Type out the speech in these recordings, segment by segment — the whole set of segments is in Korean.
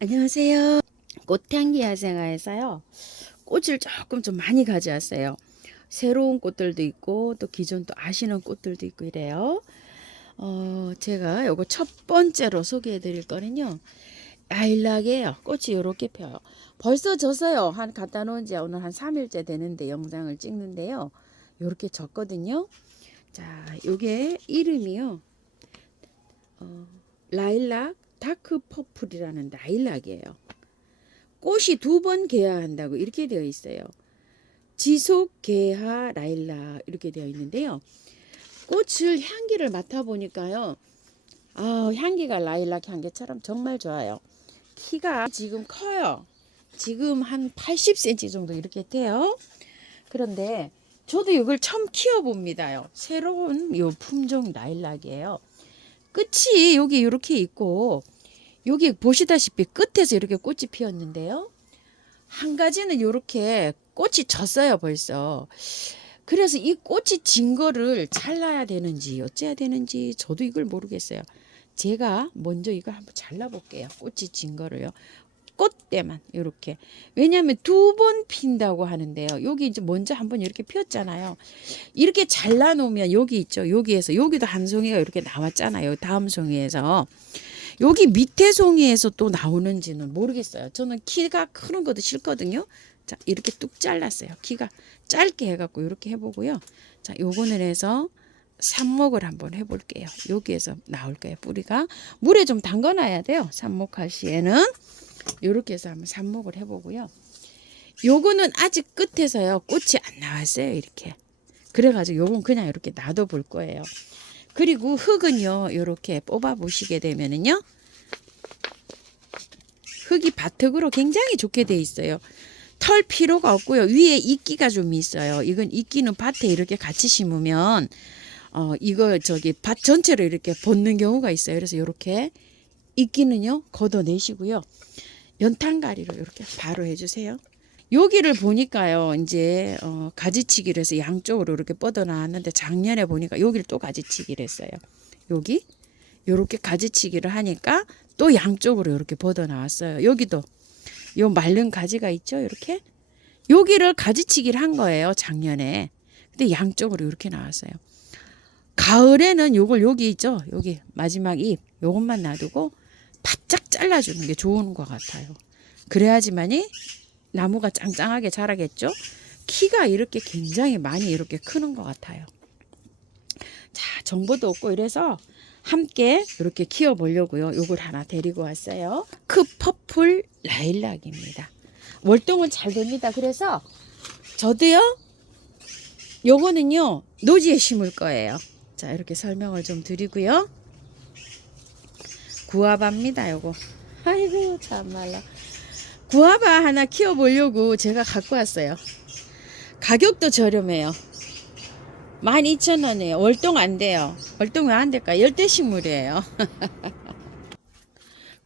안녕하세요. 꽃향기 야생화에서요. 꽃을 조금 좀 많이 가져왔어요. 새로운 꽃들도 있고 또 기존 또 아시는 꽃들도 있고 이래요. 제가 요거 첫 번째로 소개해 드릴 거는요. 라일락이에요. 꽃이 요렇게 펴요. 벌써 졌어요. 한 갖다 놓은 지 오늘 한 3일째 되는데 영상을 찍는데요. 요렇게 졌거든요. 자, 요게 이름이요. 라일락 다크 퍼플이라는 라일락이에요. 꽃이 2번 개화한다고 이렇게 되어 있어요. 지속 개화 라일락 이렇게 되어 있는데요. 꽃을 향기를 맡아보니까요. 향기가 라일락 향기처럼 정말 좋아요. 키가 지금 커요. 지금 한 80cm 정도 이렇게 돼요. 그런데 저도 이걸 처음 키워봅니다요. 새로운 요 품종 라일락이에요. 끝이 여기 이렇게 있고 여기 보시다시피 끝에서 이렇게 꽃이 피었는데요. 한 가지는 이렇게 꽃이 졌어요 벌써. 그래서 이 꽃이 진 거를 잘라야 되는지 어째야 되는지 저도 이걸 모르겠어요. 제가 먼저 이거 한번 잘라볼게요. 꽃이 진 거를요. 꽃대만 이렇게. 왜냐하면 2번 핀다고 하는데요. 여기 이제 먼저 한번 이렇게 피었잖아요. 이렇게 잘라 놓으면 여기 있죠. 여기에서 여기도 한 송이가 이렇게 나왔잖아요. 다음 송이에서. 여기 밑에 송이에서 또 나오는지는 모르겠어요. 저는 키가 크는 것도 싫거든요. 자, 이렇게 뚝 잘랐어요. 키가 짧게 해갖고 이렇게 해보고요. 자, 요거는 해서 삽목을 한번 해볼게요. 여기에서 나올 거예요. 뿌리가 물에 좀 담가놔야 돼요. 삽목할 시에는 이렇게 해서 한번 삽목을 해보고요. 요거는 아직 끝에서요. 꽃이 안 나왔어요. 이렇게. 그래가지고 요건 그냥 이렇게 놔둬 볼 거예요. 그리고 흙은요. 이렇게 뽑아 보시게 되면은요. 흙이 바닥으로 굉장히 좋게 돼 있어요. 털 필요가 없고요. 위에 이끼가 좀 있어요. 이건 이끼는 밭에 이렇게 같이 심으면 이거 저기 밭 전체로 이렇게 벗는 경우가 있어요. 그래서 이렇게 이끼는요 걷어내시고요. 연탄가리로 이렇게 바로 해주세요. 여기를 보니까요 이제 가지치기를 해서 양쪽으로 이렇게 뻗어 나왔는데 작년에 보니까 여기를 또 가지치기를 했어요. 여기 이렇게 가지치기를 하니까 또 양쪽으로 이렇게 뻗어 나왔어요. 여기도 요 마른 가지가 있죠. 이렇게 여기를 가지치기를 한 거예요. 작년에. 근데 양쪽으로 이렇게 나왔어요. 가을에는 요걸 여기 있죠. 여기 마지막 잎 요것만 놔두고 바짝 잘라주는 게 좋은 것 같아요. 그래야지만이 나무가 짱짱하게 자라겠죠. 키가 이렇게 굉장히 많이 이렇게 크는 것 같아요. 자, 정보도 없고 이래서 함께 이렇게 키워보려고요. 요걸 하나 데리고 왔어요. 크 퍼플 라일락입니다. 월동은 잘 됩니다. 그래서 저도요. 요거는요. 노지에 심을 거예요. 자, 이렇게 설명을 좀 드리고요. 구아바입니다. 요거. 아이고 참말로. 구아바 하나 키워보려고 제가 갖고 왔어요. 가격도 저렴해요. 12,000원이에요. 월동 안 돼요. 월동 왜 안 될까? 열대식물이에요.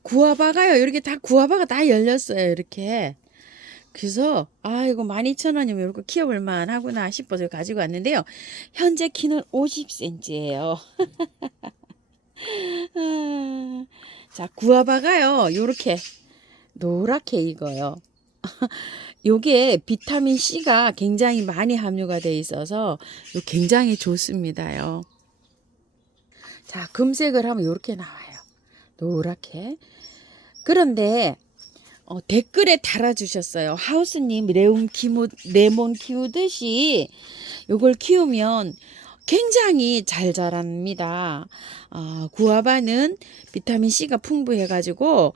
구아바가요. 이렇게 다 구아바가 다 열렸어요. 이렇게. 그래서 이거 12,000원이면 이렇게 키워볼 만하구나 싶어서 가지고 왔는데요. 현재 키는 50cm예요. 자, 구아바가요. 이렇게 노랗게 익어요. 요게 비타민 C가 굉장히 많이 함유가 돼 있어서 굉장히 좋습니다요. 자, 금색을 하면 이렇게 나와요. 노랗게. 그런데 댓글에 달아주셨어요. 하우스님 레몬 키우듯이 요걸 키우면 굉장히 잘 자랍니다. 구아바는 비타민 C가 풍부해가지고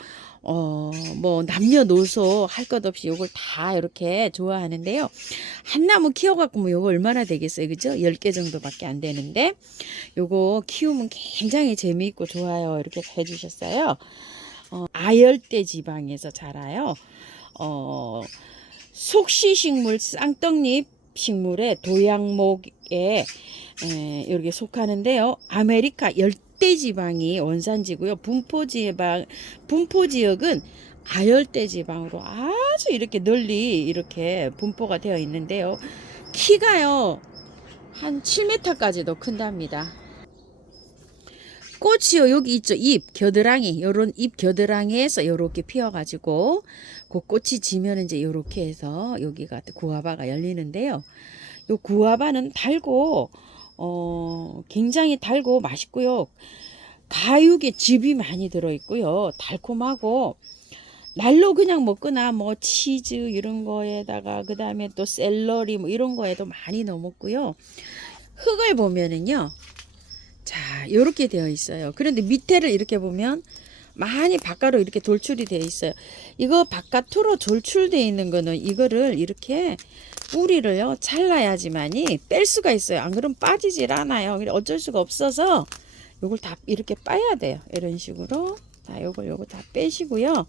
뭐 남녀노소 할 것 없이 요걸 다 이렇게 좋아하는데요. 한 나무 키워갖고 뭐 요거 얼마나 되겠어요, 그죠? 10개 정도밖에 안 되는데 요거 키우면 굉장히 재미있고 좋아요. 이렇게 해주셨어요. 아열대 지방에서 자라요. 속시식물 쌍떡잎 식물의 도약목에 이렇게 속하는데요. 아메리카 열대 지방이 원산지고요. 분포 지역은 아열대 지방으로 아주 이렇게 널리 이렇게 분포가 되어 있는데요. 키가요 한 7m까지도 큰답니다. 꽃이요, 여기 있죠. 잎, 겨드랑이, 요런 잎 겨드랑이에서 요렇게 피어가지고, 그 꽃이 지면 이제 요렇게 해서 여기가 구아바가 열리는데요. 요 구아바는 달고, 굉장히 달고 맛있고요. 가육에 즙이 많이 들어있고요. 달콤하고, 날로 그냥 먹거나 뭐 치즈 이런 거에다가 그 다음에 또 샐러리 뭐 이런 거에도 많이 넣어 먹고요. 흙을 보면은요. 자, 요렇게 되어 있어요. 그런데 밑에를 이렇게 보면 많이 바깥으로 이렇게 돌출이 되어 있어요. 이거 바깥으로 돌출되어 있는 거는 이거를 이렇게 뿌리를요 잘라야지만이 뺄 수가 있어요. 안 그러면 빠지질 않아요. 어쩔 수가 없어서 요걸 다 이렇게 빠야 돼요. 이런 식으로. 자, 요거 다 빼시고요.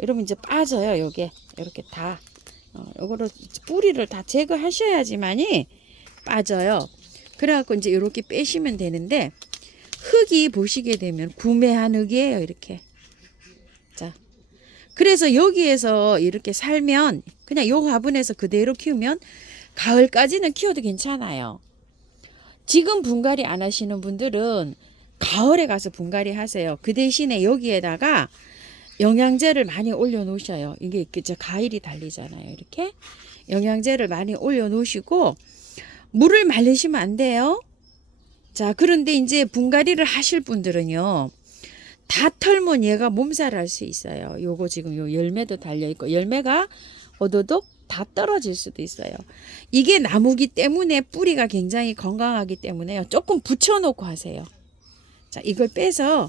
이러면 이제 빠져요. 요게 이렇게 다 요거를 뿌리를 다 제거하셔야지만이 빠져요. 그래갖고 이제 이렇게 빼시면 되는데 흙이 보시게 되면 구매한 흙이에요. 이렇게. 자, 그래서 여기에서 이렇게 살면 그냥 요 화분에서 그대로 키우면 가을까지는 키워도 괜찮아요. 지금 분갈이 안 하시는 분들은 가을에 가서 분갈이 하세요. 그 대신에 여기에다가 영양제를 많이 올려 놓으셔요. 이게 저 과일이 달리잖아요. 이렇게 영양제를 많이 올려 놓으시고 물을 말리시면 안 돼요. 자, 그런데 이제 분갈이를 하실 분들은요. 다 털면 얘가 몸살을 할 수 있어요. 요거 지금 요 열매도 달려 있고 열매가 오도독 다 떨어질 수도 있어요. 이게 나무기 때문에 뿌리가 굉장히 건강하기 때문에요. 조금 붙여 놓고 하세요. 자, 이걸 빼서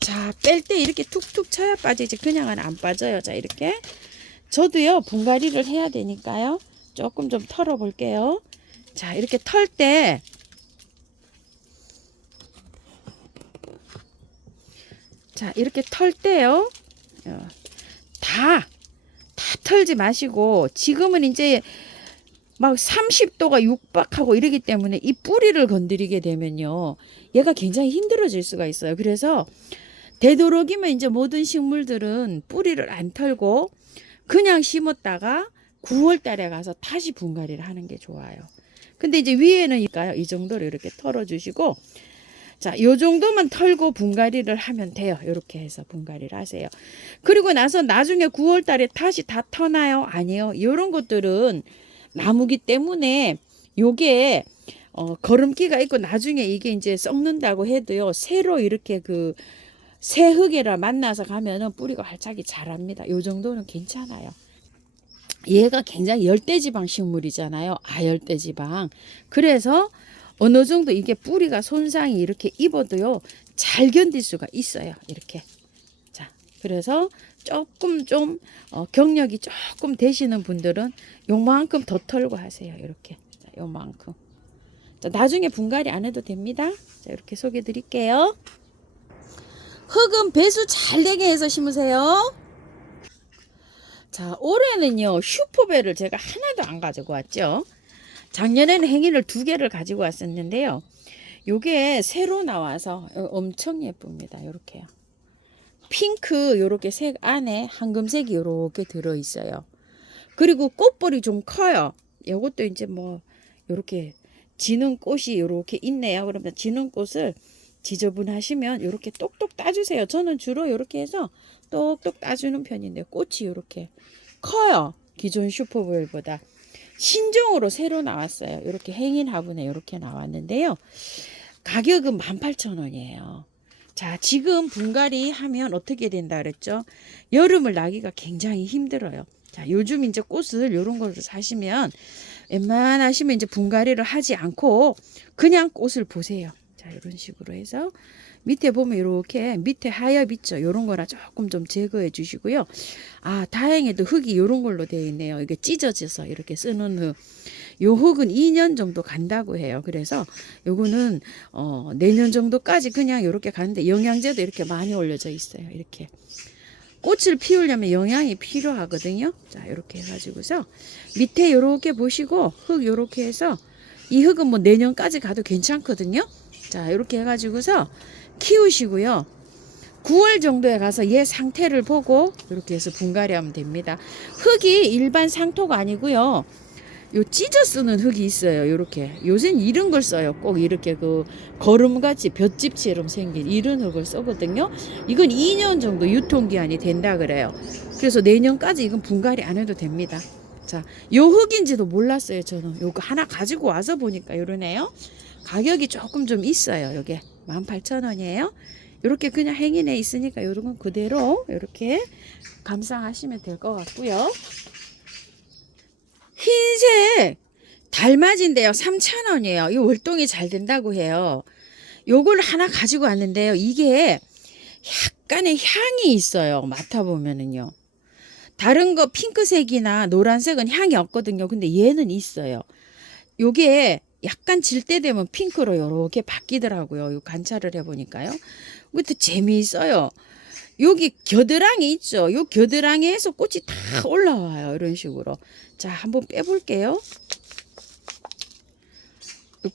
자, 뺄 때 이렇게 툭툭 쳐야 빠지지 그냥은 안 빠져요. 자, 이렇게 저도요 분갈이를 해야 되니까요. 조금 좀 털어 볼게요. 자, 이렇게 털 때 자, 이렇게 털 때요. 다 털지 마시고 지금은 이제 막 30도가 육박하고 이러기 때문에 이 뿌리를 건드리게 되면요. 얘가 굉장히 힘들어질 수가 있어요. 그래서 되도록이면 이제 모든 식물들은 뿌리를 안 털고 그냥 심었다가 9월 달에 가서 다시 분갈이를 하는 게 좋아요. 근데 이제 위에는니까요. 이 정도로 이렇게 털어 주시고 자, 요 정도만 털고 분갈이를 하면 돼요. 이렇게 해서 분갈이를 하세요. 그리고 나서 나중에 9월 달에 다시 다 터나요? 아니요. 이런 것들은 나무기 때문에 요게 거름기가 있고 나중에 이게 이제 썩는다고 해도요. 새로 이렇게 그 새 흙이라 만나서 가면은 뿌리가 활짝이 자랍니다. 요 정도는 괜찮아요. 얘가 굉장히 열대지방 식물이잖아요. 열대지방. 그래서 어느 정도 이게 뿌리가 손상이 이렇게 입어도요. 잘 견딜 수가 있어요. 이렇게. 자, 그래서 조금 좀 경력이 조금 되시는 분들은 요만큼 더 털고 하세요. 이렇게. 자, 요만큼. 자, 나중에 분갈이 안 해도 됩니다. 자, 이렇게 소개해 드릴게요. 흙은 배수 잘 되게 해서 심으세요. 자, 올해는요 슈퍼배를 제가 하나도 안 가지고 왔죠. 작년에는 행인을 2개를 가지고 왔었는데요. 요게 새로 나와서 엄청 예쁩니다. 요렇게요. 핑크 요렇게 색 안에 황금색이 요렇게 들어 있어요. 그리고 꽃볼이 좀 커요. 요것도 이제 뭐 요렇게 지는 꽃이 요렇게 있네요. 그러면 지는 꽃을 지저분하시면 요렇게 똑똑 따주세요. 저는 주로 요렇게 해서 똑똑 따주는 편인데 꽃이 요렇게 커요. 기존 슈퍼보일보다. 신종으로 새로 나왔어요. 이렇게 행인 화분에 이렇게 나왔는데요. 가격은 18,000원이에요. 자, 지금 분갈이 하면 어떻게 된다 그랬죠? 여름을 나기가 굉장히 힘들어요. 자, 요즘 이제 꽃을 이런 거를 사시면 웬만하시면 이제 분갈이를 하지 않고 그냥 꽃을 보세요. 자, 이런 식으로 해서 밑에 보면 이렇게 밑에 하엽 있죠. 이런 거나 조금 좀 제거해 주시고요. 다행히도 흙이 이런 걸로 되어 있네요. 이게 찢어져서 이렇게 쓰는 흙. 요 흙은 2년 정도 간다고 해요. 그래서 요거는 내년 정도까지 그냥 이렇게 가는데 영양제도 이렇게 많이 올려져 있어요. 이렇게. 꽃을 피우려면 영양이 필요하거든요. 자, 이렇게 해가지고서 밑에 이렇게 보시고 흙 이렇게 해서 이 흙은 뭐 내년까지 가도 괜찮거든요. 자, 이렇게 해가지고서 키우시고요. 9월 정도에 가서 얘 상태를 보고 이렇게 해서 분갈이 하면 됩니다. 흙이 일반 상토가 아니고요. 요 찢어 쓰는 흙이 있어요. 요렇게. 요새는 이런 걸 써요. 꼭 이렇게 그 거름같이 볏짚처럼 생긴 이런 흙을 쓰거든요. 이건 2년 정도 유통기한이 된다 그래요. 그래서 내년까지 이건 분갈이 안 해도 됩니다. 자, 요 흙인지도 몰랐어요. 저는 요거 하나 가지고 와서 보니까 요러네요. 가격이 조금 좀 있어요. 요게 18,000원이에요. 요렇게 그냥 행인에 있으니까 요런 건 그대로 요렇게 감상하시면 될 것 같고요. 흰색 달맞이인데요. 3,000원이에요. 이 월동이 잘 된다고 해요. 요걸 하나 가지고 왔는데요. 이게 약간의 향이 있어요. 맡아보면은요. 다른 거 핑크색이나 노란색은 향이 없거든요. 근데 얘는 있어요. 요게 약간 질 때 되면 핑크로 요렇게 바뀌더라고요. 요 관찰을 해보니까요. 그것도 재미있어요. 여기 겨드랑이 있죠. 요 겨드랑이에서 꽃이 다 올라와요. 이런 식으로. 자, 한번 빼볼게요.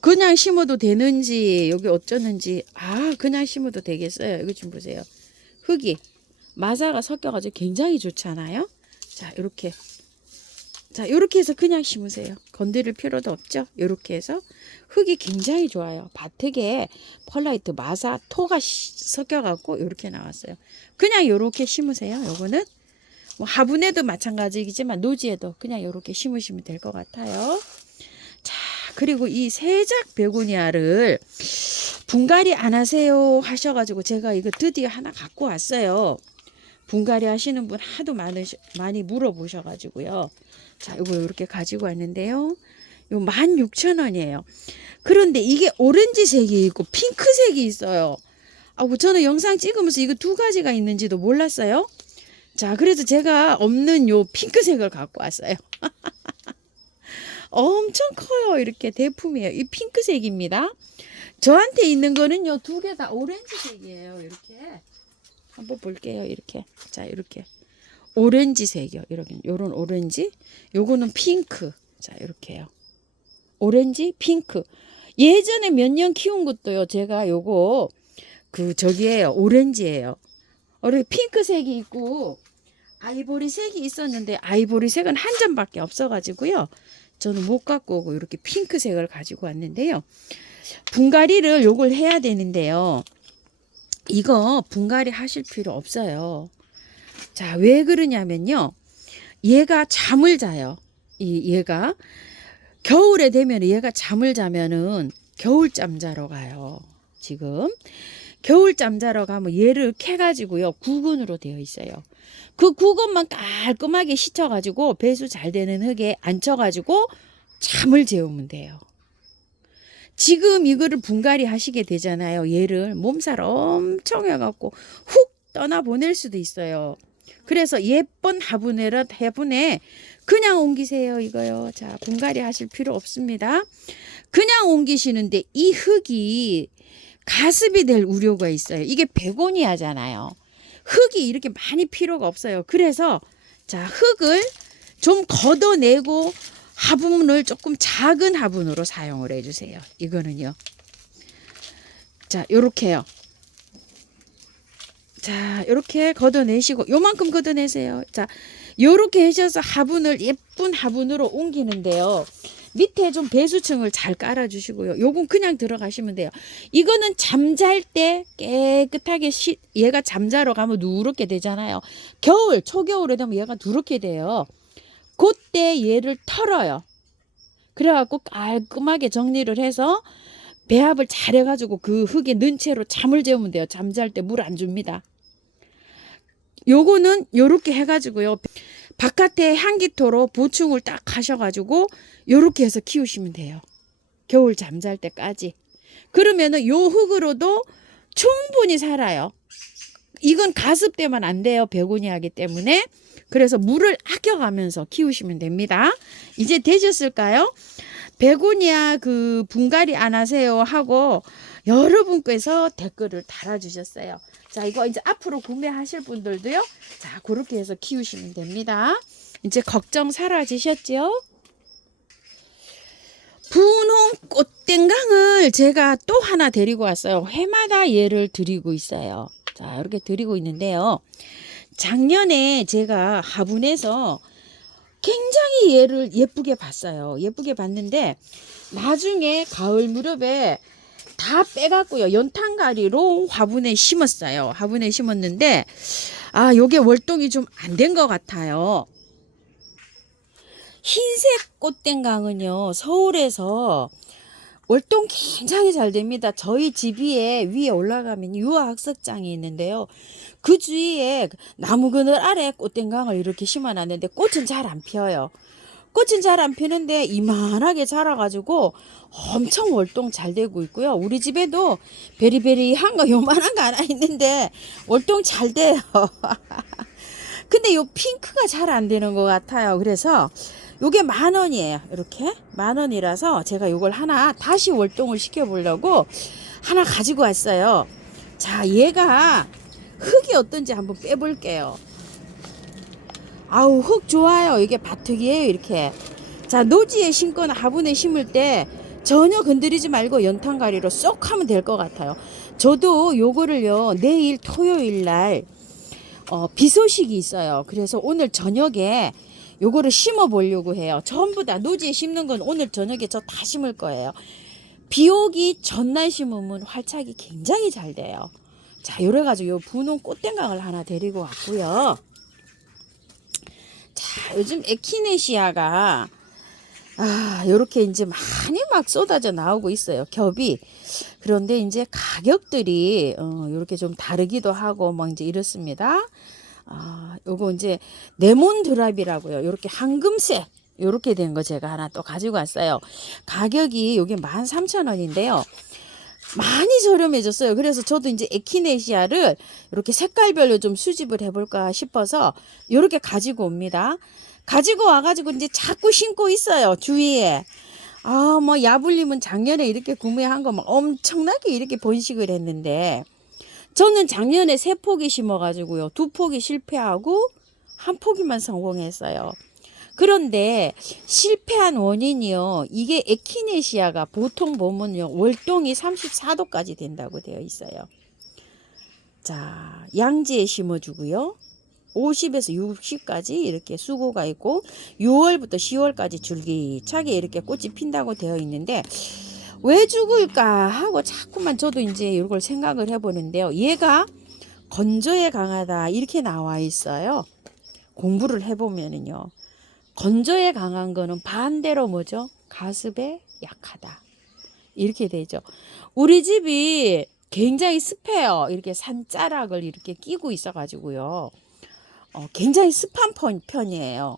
그냥 심어도 되는지, 여기 어쩌는지. 아, 그냥 심어도 되겠어요. 이거 좀 보세요. 흙이 마사가 섞여가지고 굉장히 좋잖아요. 자, 이렇게. 자, 이렇게 해서 그냥 심으세요. 건드릴 필요도 없죠. 이렇게 해서 흙이 굉장히 좋아요. 밭흙에 펄라이트, 마사, 토가 섞여갖고 이렇게 나왔어요. 그냥 이렇게 심으세요. 요거는 뭐 화분에도 마찬가지이지만 노지에도 그냥 이렇게 심으시면 될 것 같아요. 자, 그리고 이 세작 베고니아를 분갈이 안 하세요 하셔가지고 제가 이거 드디어 하나 갖고 왔어요. 분갈이 하시는 분 하도 많이 물어보셔가지고요. 자, 이거 이렇게 가지고 왔는데요. 요 16,000원이에요. 그런데 이게 오렌지색이 있고 핑크색이 있어요. 저는 영상 찍으면서 이거 두 가지가 있는지도 몰랐어요. 자, 그래서 제가 없는 요 핑크색을 갖고 왔어요. 엄청 커요. 이렇게 대품이에요. 이 핑크색입니다. 저한테 있는 거는요, 두 개 다 오렌지색이에요. 이렇게. 한번 볼게요. 이렇게. 자, 이렇게. 오렌지색이요. 이렇게. 요런 오렌지. 요거는 핑크. 자, 이렇게요. 오렌지, 핑크. 예전에 몇 년 키운 것도요. 제가 요거 저기에요. 오렌지예요. 핑크색이 있고 아이보리색이 있었는데 아이보리색은 한 점밖에 없어가지고요. 저는 못 갖고 오고 이렇게 핑크색을 가지고 왔는데요. 분갈이를 요걸 해야 되는데요. 이거 분갈이 하실 필요 없어요. 자, 왜 그러냐면요. 얘가 잠을 자요. 얘가 겨울에 되면 얘가 잠을 자면은 겨울잠 자러 가요. 지금 겨울잠 자러 가면 얘를 캐가지고요. 구근으로 되어 있어요. 그 구근만 깔끔하게 씻어가지고 배수 잘 되는 흙에 앉혀가지고 잠을 재우면 돼요. 지금 이거를 분갈이 하시게 되잖아요. 얘를 몸살 엄청 해갖고 훅 떠나보낼 수도 있어요. 그래서 예쁜 화분에 그냥 옮기세요. 이거요. 자, 분갈이 하실 필요 없습니다. 그냥 옮기시는데 이 흙이 가습이 될 우려가 있어요. 이게 베고니아잖아요. 흙이 이렇게 많이 필요가 없어요. 그래서 자, 흙을 좀 걷어내고 화분을 조금 작은 화분으로 사용을 해주세요. 이거는요. 자, 요렇게요. 자, 요렇게 걷어내시고 요만큼 걷어내세요. 자, 요렇게 하셔서 화분을 예쁜 화분으로 옮기는데요. 밑에 좀 배수층을 잘 깔아주시고요. 요건 그냥 들어가시면 돼요. 이거는 잠잘 때 깨끗하게 얘가 잠자러 가면 누렇게 되잖아요. 초겨울에 되면 얘가 누렇게 돼요. 그때 얘를 털어요. 그래갖고 깔끔하게 정리를 해서 배합을 잘 해가지고 그 흙에 넣은 채로 잠을 재우면 돼요. 잠잘 때 물 안 줍니다. 요거는 요렇게 해가지고요. 바깥에 향기토로 보충을 딱 하셔가지고 요렇게 해서 키우시면 돼요. 겨울 잠잘 때까지. 그러면은 요 흙으로도 충분히 살아요. 이건 가습되면 안 돼요. 베고니아이기 때문에. 그래서 물을 아껴가면서 키우시면 됩니다. 이제 되셨을까요? 베고니아 분갈이 안 하세요 하고 여러분께서 댓글을 달아주셨어요. 자, 이거 이제 앞으로 구매하실 분들도요. 자, 그렇게 해서 키우시면 됩니다. 이제 걱정 사라지셨죠? 분홍 꽃땡강을 제가 또 하나 데리고 왔어요. 해마다 얘를 드리고 있어요. 자, 이렇게 드리고 있는데요. 작년에 제가 화분에서 굉장히 얘를 예쁘게 봤어요. 예쁘게 봤는데 나중에 가을 무렵에 다 빼갖고요. 연탄가리로 화분에 심었어요. 화분에 심었는데 요게 월동이 좀 안 된 것 같아요. 흰색 꽃땡강은요, 서울에서 월동 굉장히 잘 됩니다. 저희 집 위에 올라가면 유아학습장이 있는데요. 그 주위에 나무 그늘 아래 꽃땡강을 이렇게 심어놨는데 꽃은 잘 안 피어요. 꽃은 잘 안 피는데 이만하게 자라가지고 엄청 월동 잘 되고 있고요. 우리 집에도 베리베리한 거 요만한 거 하나 있는데 월동 잘 돼요. 근데 요 핑크가 잘 안 되는 것 같아요. 그래서 요게 10,000원이에요. 이렇게 10,000원이라서 제가 요걸 하나 다시 월동을 시켜보려고 하나 가지고 왔어요. 자, 얘가 흙이 어떤지 한번 빼볼게요. 아우, 흙 좋아요. 이게 바특이에요. 이렇게. 자, 노지에 심거나 화분에 심을 때 전혀 건드리지 말고 연탄가리로 쏙 하면 될 것 같아요. 저도 요거를요, 내일 토요일 날 비 소식이 있어요. 그래서 오늘 저녁에 요거를 심어 보려고 해요. 전부 다 노지에 심는 건 오늘 저녁에 저 다 심을 거예요. 비 오기 전날 심으면 활착이 굉장히 잘 돼요. 자, 요래가지고 요 분홍 꽃땡강을 하나 데리고 왔고요. 자, 요즘 에키네시아가 요렇게 이제 많이 막 쏟아져 나오고 있어요. 겹이. 그런데 이제 가격들이 요렇게 좀 다르기도 하고 막 이제 이렇습니다. 요거 이제 레몬 드랍이라고요. 요렇게 황금색 요렇게 된 거 제가 하나 또 가지고 왔어요. 가격이 요게 13,000원인데요. 많이 저렴해졌어요. 그래서 저도 이제 에키네시아를 이렇게 색깔별로 좀 수집을 해볼까 싶어서 이렇게 가지고 옵니다. 가지고 와가지고 이제 자꾸 심고 있어요. 주위에. 뭐 야불님은 작년에 이렇게 구매한 거 막 엄청나게 이렇게 번식을 했는데 저는 작년에 3포기 심어가지고요. 2포기 실패하고 1포기만 성공했어요. 그런데 실패한 원인이요. 이게 에키네시아가 보통 보면요. 월동이 34도까지 된다고 되어 있어요. 자, 양지에 심어주고요. 50에서 60까지 이렇게 수고가 있고 6월부터 10월까지 줄기차게 이렇게 꽃이 핀다고 되어 있는데 왜 죽을까 하고 자꾸만 저도 이제 이걸 생각을 해보는데요. 얘가 건조에 강하다 이렇게 나와 있어요. 공부를 해보면은요. 건조에 강한 거는 반대로 뭐죠? 가습에 약하다. 이렇게 되죠. 우리 집이 굉장히 습해요. 이렇게 산자락을 이렇게 끼고 있어가지고요. 굉장히 습한 편이에요.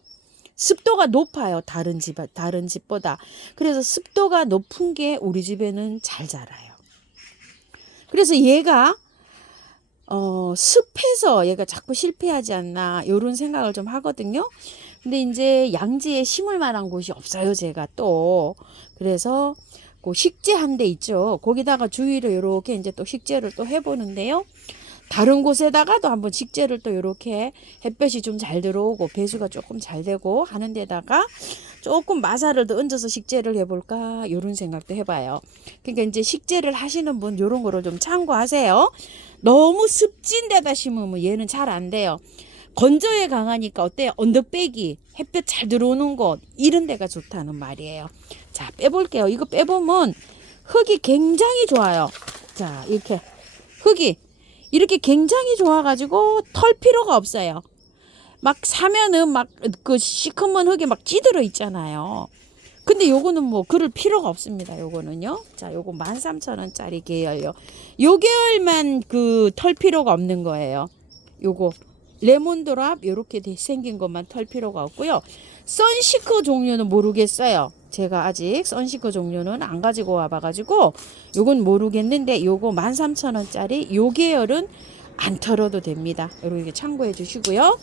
습도가 높아요. 다른 집보다. 그래서 습도가 높은 게 우리 집에는 잘 자라요. 그래서 얘가 습해서 얘가 자꾸 실패하지 않나 이런 생각을 좀 하거든요. 근데 이제 양지에 심을 만한 곳이 없어요. 제가 또 그래서 그 식재 한 대 있죠. 거기다가 주위로 이렇게 이제 또 식재를 또 해보는데요. 다른 곳에다가도 한번 식재를 또 이렇게 햇볕이 좀 잘 들어오고 배수가 조금 잘 되고 하는 데다가 조금 마사를 더 얹어서 식재를 해볼까 이런 생각도 해봐요. 그러니까 이제 식재를 하시는 분 이런 거를 좀 참고하세요. 너무 습진 데다 심으면 얘는 잘 안 돼요. 건조에 강하니까 어때요? 언덕배기 햇볕 잘 들어오는 곳 이런 데가 좋다는 말이에요. 자, 빼볼게요. 이거 빼보면 흙이 굉장히 좋아요. 자, 이렇게 흙이 이렇게 굉장히 좋아가지고 털 필요가 없어요. 막 사면은 막 그 시커먼 흙이 막 찌들어 있잖아요. 근데 요거는 뭐 그럴 필요가 없습니다. 요거는요. 자, 요거 13,000원짜리 계열요. 요 계열만 그 털 필요가 없는 거예요. 요거 레몬드랍 요렇게 생긴 것만 털 필요가 없고요. 선시크 종류는 모르겠어요. 제가 아직 선시크 종류는 안 가지고 와봐가지고 요건 모르겠는데 요거 13,000원짜리 요 계열은 안 털어도 됩니다. 이렇게 참고해 주시고요.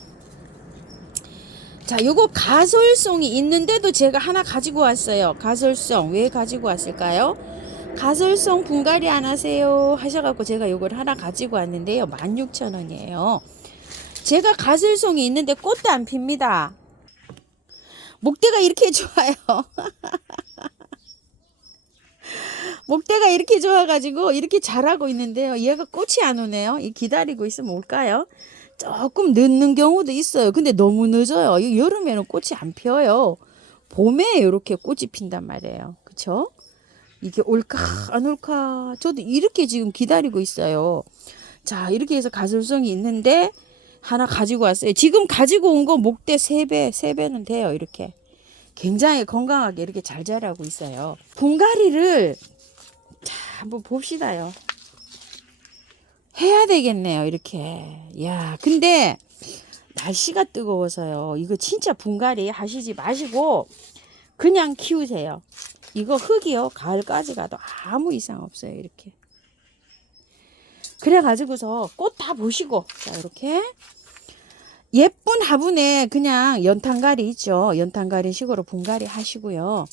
자, 요거 가솔송이 있는데도 제가 하나 가지고 왔어요. 가솔송 왜 가지고 왔을까요? 가솔송 분갈이 안 하세요 하셔갖고 제가 요걸 하나 가지고 왔는데요. 16,000원이에요. 제가 가슬송이 있는데 꽃도 안 핍니다. 목대가 이렇게 좋아요. 목대가 이렇게 좋아가지고 이렇게 자라고 있는데요. 얘가 꽃이 안 오네요. 기다리고 있으면 올까요? 조금 늦는 경우도 있어요. 근데 너무 늦어요. 이거 여름에는 꽃이 안 피어요. 봄에 이렇게 꽃이 핀단 말이에요. 그쵸? 이게 올까 안 올까 저도 이렇게 지금 기다리고 있어요. 자, 이렇게 해서 가설성이 있는데 하나 가지고 왔어요. 지금 가지고 온 거 목대 3배는 돼요. 이렇게 굉장히 건강하게 이렇게 잘 자라고 있어요. 분갈이를 자, 한번 봅시다요. 해야 되겠네요. 이렇게. 야, 근데 날씨가 뜨거워서요. 이거 진짜 분갈이 하시지 마시고 그냥 키우세요. 이거 흙이요. 가을까지 가도 아무 이상 없어요. 이렇게. 그래 가지고서 꽃 다 보시고 자, 이렇게 예쁜 화분에 그냥 연탄가리 있죠. 연탄가리 식으로 분갈이 하시고요.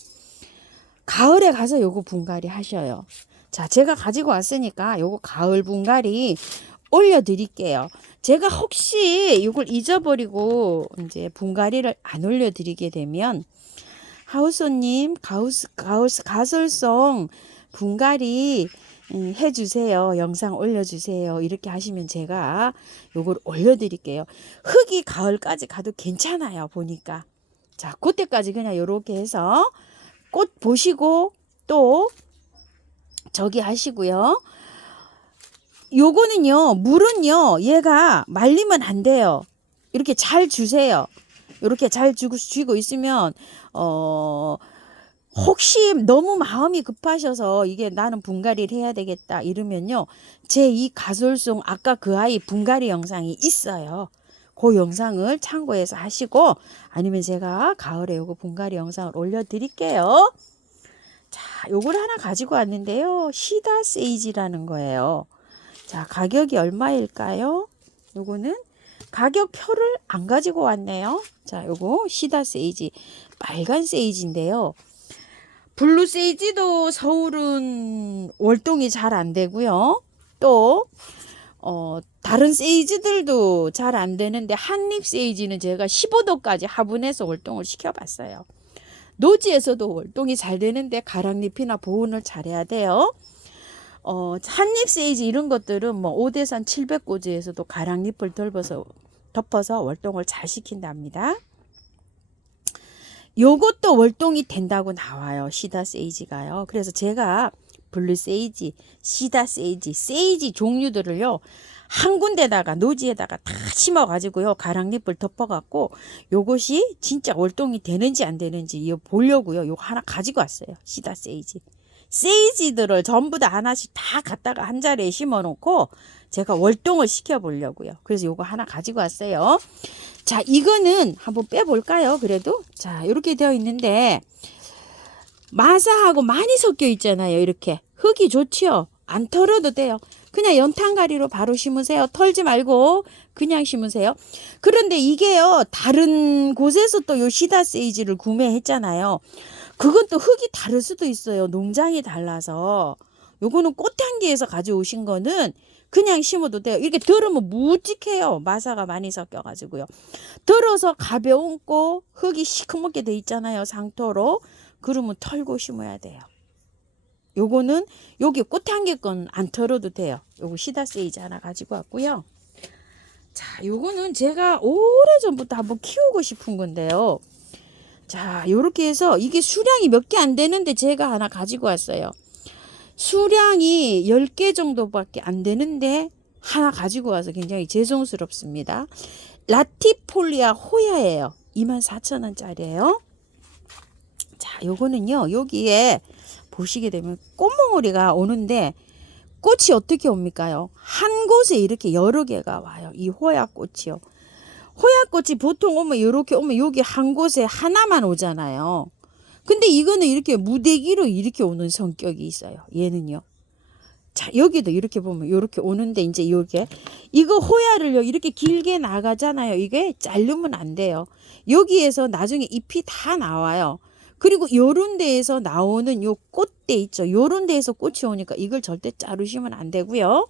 가을에 가서 요거 분갈이 하셔요. 자, 제가 가지고 왔으니까 요거 가을 분갈이 올려드릴게요. 제가 혹시 이걸 잊어버리고 이제 분갈이를 안 올려드리게 되면 하우스님 가설송 분갈이 해주세요. 영상 올려주세요. 이렇게 하시면 제가 요걸 올려드릴게요. 흙이 가을까지 가도 괜찮아요. 보니까. 자, 그때까지 그냥 요렇게 해서 꽃 보시고 또 저기 하시고요. 요거는요, 물은요, 얘가 말리면 안 돼요. 이렇게 잘 주세요. 이렇게 잘 주고 있으면, 혹시 너무 마음이 급하셔서 이게 나는 분갈이를 해야 되겠다 이러면요. 제 이 가솔송 아까 그 아이 분갈이 영상이 있어요. 그 영상을 참고해서 하시고 아니면 제가 가을에 요거 분갈이 영상을 올려드릴게요. 자, 요걸 하나 가지고 왔는데요. 시다 세이지라는 거예요. 자, 가격이 얼마일까요? 요거는 가격표를 안 가지고 왔네요. 자, 요거 시다 세이지 빨간 세이지인데요. 블루 세이지도 서울은 월동이 잘 안 되고요. 또 다른 세이지들도 잘 안 되는데 한립 세이지는 제가 15도까지 화분해서 월동을 시켜봤어요. 노지에서도 월동이 잘 되는데 가랑잎이나 보온을 잘해야 돼요. 한잎 세이지 이런 것들은 뭐 오대산 700고지에서도 가랑잎을 덮어서 월동을 잘 시킨답니다. 요것도 월동이 된다고 나와요. 시다 세이지가요. 그래서 제가 블루 세이지, 시다 세이지, 세이지 종류들을요. 한 군데다가 노지에다가 다 심어가지고요. 가랑잎을 덮어갖고 요것이 진짜 월동이 되는지 안 되는지 이거 보려고요. 요거 하나 가지고 왔어요. 시다 세이지. 세이지들을 전부 다 하나씩 다 갖다가 한 자리에 심어 놓고 제가 월동을 시켜 보려고요. 그래서 요거 하나 가지고 왔어요. 자, 이거는 한번 빼볼까요? 그래도 자, 이렇게 되어 있는데 마사하고 많이 섞여 있잖아요. 이렇게 흙이 좋지요. 안 털어도 돼요. 그냥 연탄가리로 바로 심으세요. 털지 말고 그냥 심으세요. 그런데 이게요, 다른 곳에서 또 요 시다 세이지를 구매했잖아요. 그건 또 흙이 다를 수도 있어요. 농장이 달라서. 요거는 꽃향기에서 가져오신 거는 그냥 심어도 돼요. 이렇게 들으면 묵직해요. 마사가 많이 섞여가지고요. 들어서 가벼운고 흙이 시커멓게 돼 있잖아요. 상토로. 그러면 털고 심어야 돼요. 요거는 여기 꽃향기 건 안 털어도 돼요. 요거 시다 세이지 하나 가지고 왔고요. 자, 요거는 제가 오래전부터 한번 키우고 싶은 건데요. 자, 요렇게 해서 이게 수량이 몇 개 안 되는데 제가 하나 가지고 왔어요. 수량이 10개 정도밖에 안 되는데 하나 가지고 와서 굉장히 죄송스럽습니다. 라티폴리아 호야예요. 24,000원짜리예요. 자, 요거는요. 여기에 보시게 되면 꽃몽오리가 오는데 꽃이 어떻게 옵니까요? 한 곳에 이렇게 여러 개가 와요. 이 호야꽃이요. 호야꽃이 보통 오면 이렇게 오면 여기 한 곳에 하나만 오잖아요. 근데 이거는 이렇게 무대기로 이렇게 오는 성격이 있어요. 얘는요. 자, 여기도 이렇게 보면 이렇게 오는데 이제 이거 호야를요 이렇게 길게 나가잖아요. 이게 자르면 안 돼요. 여기에서 나중에 잎이 다 나와요. 그리고 요런 데에서 나오는 요 꽃대 있죠. 요런 데에서 꽃이 오니까 이걸 절대 자르시면 안 되고요.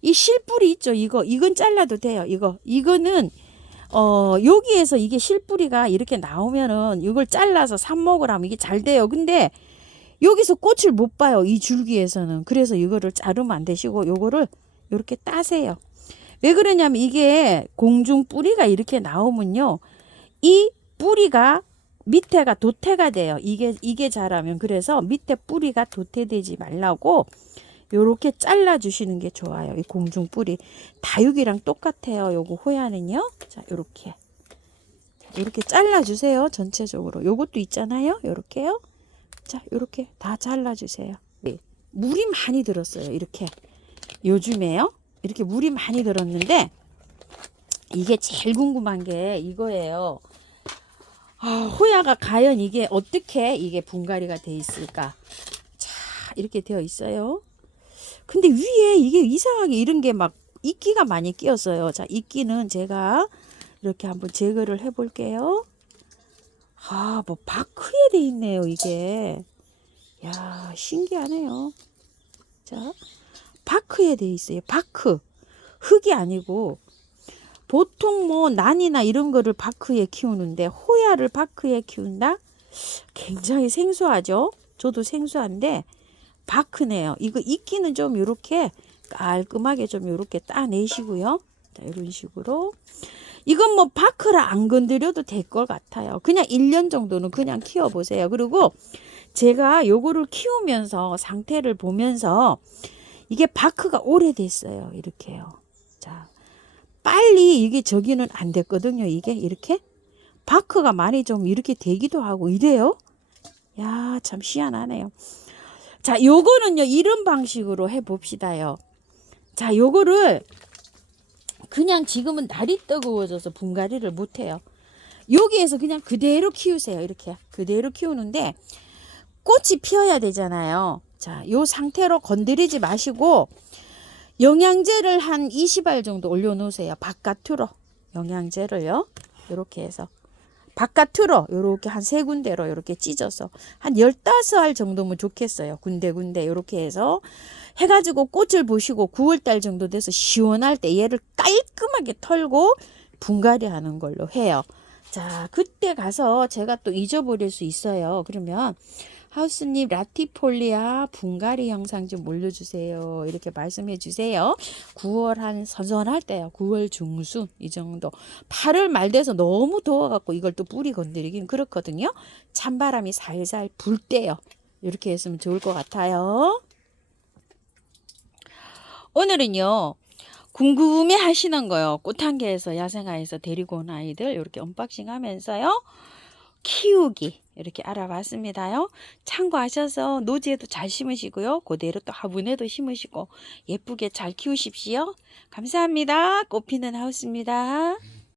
이 실뿌리 있죠. 이건 잘라도 돼요. 이거는 여기에서 이게 실뿌리가 이렇게 나오면은 이걸 잘라서 삽목을 하면 이게 잘 돼요. 근데 여기서 꽃을 못 봐요. 이 줄기에서는. 그래서 이거를 자르면 안 되시고 요거를 이렇게 따세요. 왜 그러냐면 이게 공중 뿌리가 이렇게 나오면요. 이 뿌리가 밑에가 도태가 돼요. 이게 자라면. 그래서 밑에 뿌리가 도태되지 말라고 요렇게 잘라 주시는 게 좋아요. 이 공중 뿌리. 다육이랑 똑같아요. 요거 호야는요. 자, 요렇게. 요렇게 잘라 주세요. 전체적으로. 요것도 있잖아요. 요렇게요. 자, 요렇게 다 잘라 주세요. 네. 물이 많이 들었어요. 이렇게. 요즘에요. 이렇게 물이 많이 들었는데 이게 제일 궁금한 게 이거예요. 호야가 과연 이게 어떻게 이게 분갈이가 돼 있을까? 자, 이렇게 되어 있어요. 근데 위에 이게 이상하게 이런 게 막 이끼가 많이 끼었어요. 자, 이끼는 제가 이렇게 한번 제거를 해 볼게요. 뭐 바크에 돼 있네요, 이게. 야, 신기하네요. 자, 바크에 돼 있어요. 바크. 흙이 아니고 보통 뭐 난이나 이런 거를 바크에 키우는데 호야를 바크에 키운다? 굉장히 생소하죠? 저도 생소한데 바크네요. 이거 이끼는 좀 이렇게 깔끔하게 좀 이렇게 따내시고요. 자, 이런 식으로. 이건 뭐 바크라 안 건드려도 될 것 같아요. 그냥 1년 정도는 그냥 키워보세요. 그리고 제가 요거를 키우면서 상태를 보면서 이게 바크가 오래됐어요. 이렇게요. 자, 빨리 이게 저기는 안 됐거든요. 이게 이렇게 바크가 많이 좀 이렇게 되기도 하고 이래요. 야, 참 희한하네요. 자, 요거는요 이런 방식으로 해 봅시다요. 자, 요거를 그냥 지금은 날이 뜨거워져서 분갈이를 못 해요. 여기에서 그냥 그대로 키우세요. 이렇게 그대로 키우는데 꽃이 피어야 되잖아요. 자, 요 상태로 건드리지 마시고 영양제를 한 20알 정도 올려놓으세요. 바깥으로 영양제를요. 이렇게 해서 바깥으로 이렇게 한 3군데로 이렇게 찢어서 한 15알 정도면 좋겠어요. 군데군데 이렇게 해서 해가지고 꽃을 보시고 9월달 정도 돼서 시원할 때 얘를 깔끔하게 털고 분갈이 하는 걸로 해요. 자, 그때 가서 제가 또 잊어버릴 수 있어요. 그러면 하우스님 라티폴리아 분갈이 영상 좀 올려주세요. 이렇게 말씀해 주세요. 9월 한 선선할 때요. 9월 중순 이 정도. 8월 말 돼서 너무 더워갖고 이걸 또 뿌리 건드리긴 그렇거든요. 찬바람이 살살 불 때요. 이렇게 했으면 좋을 것 같아요. 오늘은요. 궁금해 하시는 거요. 꽃향기에서 야생화에서 데리고 온 아이들 이렇게 언박싱 하면서요. 키우기 이렇게 알아봤습니다요. 참고하셔서 노지에도 잘 심으시고요. 그대로 또 화분에도 심으시고 예쁘게 잘 키우십시오. 감사합니다. 꽃피는 하우스입니다.